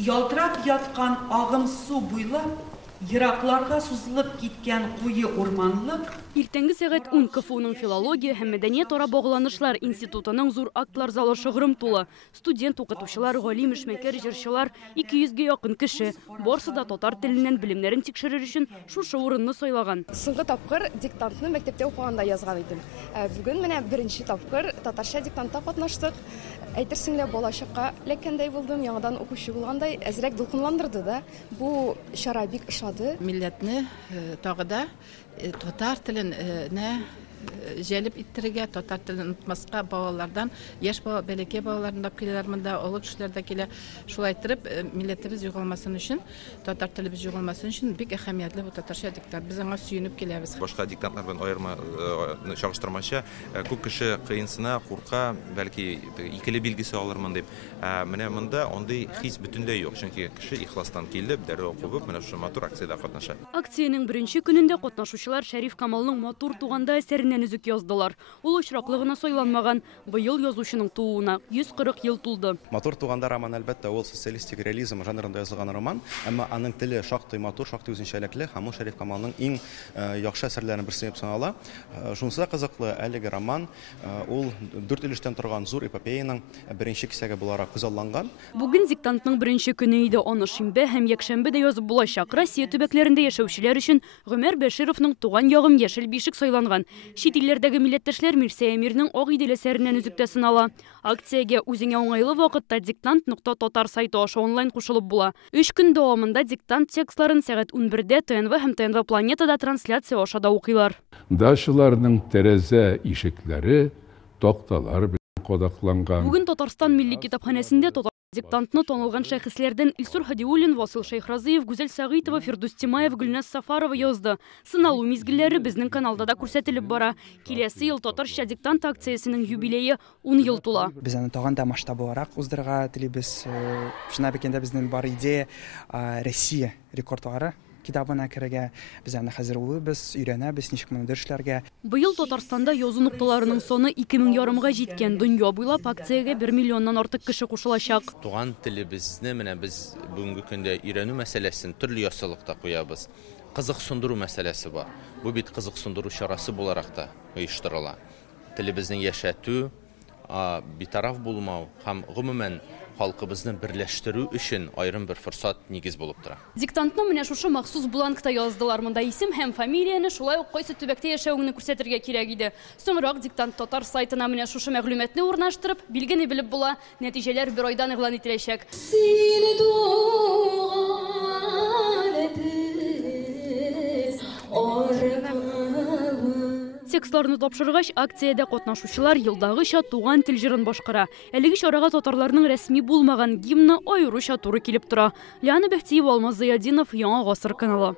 Ялтырап яткан агым су буйлап, Йыракларга сузылып киткән куе урманлык. Иртәнге сәгать 10 КФУның филология һәм мәдәният ара багланышлар институтының зур актлар залы шыгрым тулы. Студент, укытучылар, галим, эшмәкәр, җырчылар, 200-гә якын кеше. Барысы да татар теленнән белемнәрен тикшерер өчен шушы урынны сайлаган. Соңгы тапкыр диктантны мәктәптә укыганда язган идем. Бүген менә беренче тапкыр татарча диктантта катнаштык. Әйтерсең лә балачакка ләккәндәй булдым, яңадан укучы булгандай, әзрәк дулкынландырды да. Бу шара бик ошады. Милләтне тагыда татар теленә җәлеп иттерергә, татар телен онытмаска балалардан, яшь бала, бәләкәй балалардан да киләләр монда, олы кешеләр дә килә. Шулай итеп, милләтебез югалмасын өчен, татар телебез югалмасын өчен бик әһәмиятле бу татарча диктант. Без аңа сөенеп киләбез. Башка диктантлар белән аерма чагыштырмача, күп кеше кыенсына, курка, бәлки икеле билгесе алырмын дип. Менә монда андый хис бөтенләй юк. Чөнки кеше ихластан килеп, дәррәү кубып, менә шушы матур акциядә катнаша. Акциянең беренче көнендә катнашучылар Шәриф Камалның матур туганда әсәреннән үзек яздылар. Ул очраклыгына сайланмаган. Быел язучының тууына 140 ел тулды. Матур туганда роман әлбәттә ул социалистик реализм жанрында язылган роман, әмма аның теле шактый матур, шактый үзенчәлекле һәм ул Шәриф Камалның иң яхшы әсәрләреннән берсе дип санала. Шунысы кызыклы, әлеге роман ул 4 өлештән торган зур эпопеяның беренче кисәге буларак күзалланган. Бүген диктантның беренче көне иде, аны шимбә һәм якшәмбе дә язып булачак. Россия төбәкләрендә яшәүчеләр өчен Гомәр Бәшировның туган ягым яшел бишек сайланган. Чит илләрдәге милләттәшләр Мирсә Әмирнең Ак Идел әсәреннән үзектә сынала. Акциягә үзеңә уңайлы вакытта диктант.татар сайты аша онлайн кушылып була. 3 көн дәвамында диктант текстларын сәгать 11-дә ТНВ һәм ТНВ Планетада трансляция аша да укыйлар. Дашыларның тәрәзә ишекләре токталар белән кодакланган. Бүген Татарстан милли китапханәсендә диктантны танылган шәхесләрдән Илсур Хадиуллин, Васил Шейхразыев, Гүзәл Сагыйтова, Фирдус Тимаев, Гөлназ Сафарова язды. Сыналу мизгелләре безнең каналда да күрсәтелеп бара. Киләсе ел татарча диктант акциясенең юбилее 10 ел тула. Без аны тагын да масштаблырак уздырырга телибез. Шуңа бекендә безнең бар идея Россия рекордлары китабына керергә, без аны хәзер улыбыз, өйрәнәбез, ничек моны эшләргә. Быел Татарстанда язу нукталарының соны 2000 ярымга җиткән. Дөнья буйлап акциягә 1 миллионнан артык кеше кушылачак. Туган телебезне менә без бүгенге көндә өйрәнү мәсьәләсен төрле ясылыкта куябыз. Кызыксындыру мәсьәләсе бар. Бу бит кызыксындыру чарасы буларак та оештырыла. Телебезнең яшәтү, битараф булмау һәм гомумән халкыбызны берләштерү өчен аерым бер форсат нигез булып тора. Диктантны менә шушы махсус бланкта яздылар. Монда исем һәм фамилияны, шулай ук кайсы төбәктә яшәүеңне күрсәтергә кирәк иде. Соңрак диктант татар сайтына менә шушы мәгълүматны урнаштырып, билгене белеп була. Нәтиҗәләр бер айдан игълан ителәчәк. Текстларны тапшыргач, акциядә катнашучылар елдагыча туган тел җырын башкара. Әлеге чарага татарларның рәсми булмаган гимны аеруча туры килеп тора. Лиана Бәхтиева, Алмаз Зыядинов, Яңа гасыр каналы.